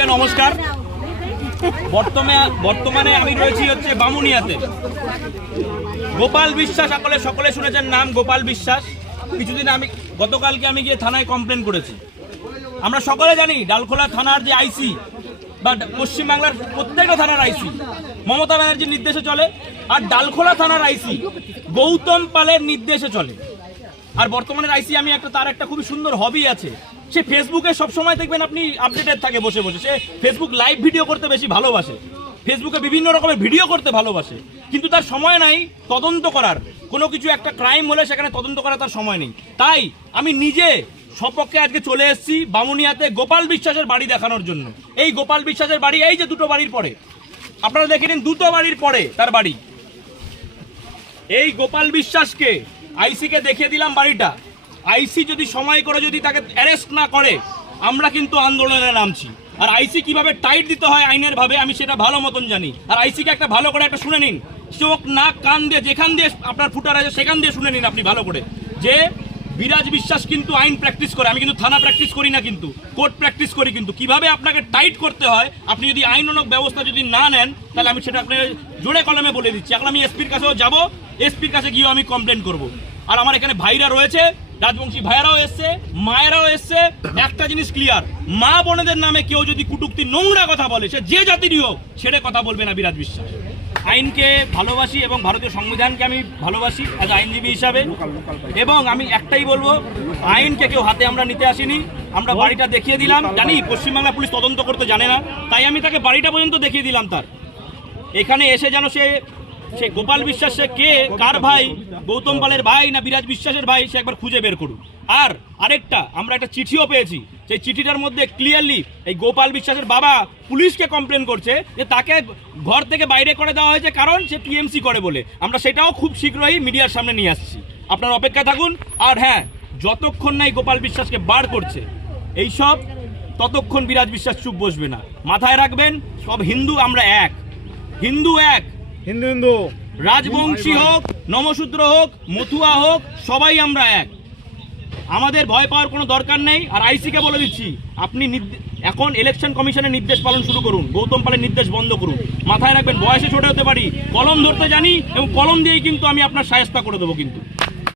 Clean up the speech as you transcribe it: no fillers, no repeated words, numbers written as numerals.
নমস্কার। বর্তমানে আমি রয়েছি হচ্ছে বামুনিয়াতে। গোপাল বিশ্বাস, সকলে শুনেছেন নাম গোপাল বিশ্বাস। কিছুদিন গতকালকে আমি গিয়ে থানায় কমপ্লেন করেছি। আমরা সকলে জানি ডালখোলা থানার যে আইসি বা পশ্চিমবাংলার প্রত্যেকটা থানার আইসি মমতা ব্যানার্জির নির্দেশে চলে, আর ডালখোলা থানার আইসি গৌতম পালের নির্দেশে চলে। আর বর্তমানের আইসি তার একটা খুবই সুন্দর হবি আছে, সে ফেসবুকে সবসময় দেখবেন আপনি আপডেটেড থাকে বসে বসে। সে ফেসবুক লাইভ ভিডিও করতে বেশি ভালোবাসে, ফেসবুকে বিভিন্ন রকমের ভিডিও করতে ভালোবাসে, কিন্তু তার সময় নাই তদন্ত করার। কোনো কিছু একটা ক্রাইম হলে সেখানে তদন্ত করার তার সময় নেই। তাই আমি নিজে সপক্ষে আজকে চলে এসেছি বামুনিয়াতে গোপাল বিশ্বাসের বাড়ি দেখানোর জন্য। এই গোপাল বিশ্বাসের বাড়ি, এই যে দুটো বাড়ির পরে আপনারা দেখে নিন, দুটো বাড়ির পরে তার বাড়ি। এই গোপাল বিশ্বাসকে আইসিকে দেখিয়ে দিলাম বাড়িটা। আইসি যদি সময় করে যদি তাকে অ্যারেস্ট না করে, আমরা কিন্তু আন্দোলনে নামছি। আর আইসি কিভাবে টাইট দিতে হয় আইনের ভাবে আমি সেটা ভালো মতন জানি। আর আইসিকে একটা ভালো করে একটা শুনে নিন, চোখ নাক কান দিয়ে যেখান দিয়ে আপনার ফুটার আছে সেখান দিয়ে শুনে নিন আপনি ভালো করে, যে বিরাজ বিশ্বাস কিন্তু আইন প্র্যাকটিস করে। আমি কিন্তু থানা প্র্যাকটিস করি না, কিন্তু কোর্ট প্র্যাকটিস করি। কিন্তু কিভাবে আপনাকে টাইট করতে হয়, আপনি যদি আইনানুগ ব্যবস্থা যদি না নেন, তাহলে আমি সেটা আপনাকে জোরে কলমে বলে দিচ্ছি। এখন আমি এসপির কাছেও যাবো, এসপির কাছে গিয়েও আমি কমপ্লেন করব। আর আমার এখানে ভাইরা রয়েছে, রাজবংশী ভাইয়ারাও এসছে, মায়েরাও এসছে। একটা জিনিস ক্লিয়ার, মা বোনেদের নামে কেউ যদি কুটুক্তি নোংরা কথা বলে, সে যে জাতিরই হোক, সেটা কথা বলবে না বিরাজ বিশ্বাস। আইনকে ভালোবাসি এবং ভারতীয় সংবিধানকে আমি ভালোবাসি অ্যাজ আইনজীবী হিসাবে। এবং আমি একটাই বলবো, আইনকে কেউ হাতে আমরা নিতে আসিনি। আমরা বাড়িটা দেখিয়ে দিলাম। জানি পশ্চিমবাংলা পুলিশ তদন্ত করতে জানে না, তাই আমি তাকে বাড়িটা পর্যন্ত দেখিয়ে দিলাম। তার এখানে এসে যেন সে গোপাল বিশ্বাস সে কে, কার ভাই, গৌতম পালের ভাই না বিরাজ বিশ্বাসের ভাই, সে একবার খুঁজে বের করুন। আর আরেকটা, আমরা একটা চিঠিও পেয়েছি, সেই চিঠিটার মধ্যে ক্লিয়ারলি এই গোপাল বিশ্বাসের বাবা পুলিশকে কমপ্লেন করছে যে তাকে ঘর থেকে বাইরে করে দেওয়া হয়েছে, কারণ সে টিএমসি করে বলে। আমরা সেটাও খুব শীঘ্রই মিডিয়ার সামনে নিয়ে আসছি, আপনারা অপেক্ষা থাকুন। আর হ্যাঁ, যতক্ষণ না এই গোপাল বিশ্বাসকে বার করছে এইসব, ততক্ষণ বিরাজ বিশ্বাস চুপ বসবে না। মাথায় রাখবেন, সব হিন্দু আমরা এক, হিন্দু এক, হিন্দু হিন্দু, রাজবংশী হোক, নমশূদ্র হোক, মথুয়া হোক, সবাই আমরা এক। আমাদের ভয় পাওয়ার কোনো দরকার নেই। আর আইসিকে বলে দিচ্ছি, আপনি এখন ইলেকশন কমিশনের নির্দেশ পালন শুরু করুন, গৌতম পালের নির্দেশ বন্ধ করুন। মাথায় রাখবেন, বয়সে ছোট হতে পারি, কলম ধরতে জানি, এবং কলম দিয়েই কিন্তু আমি আপনার শায়েস্তা করে দেবো কিন্তু।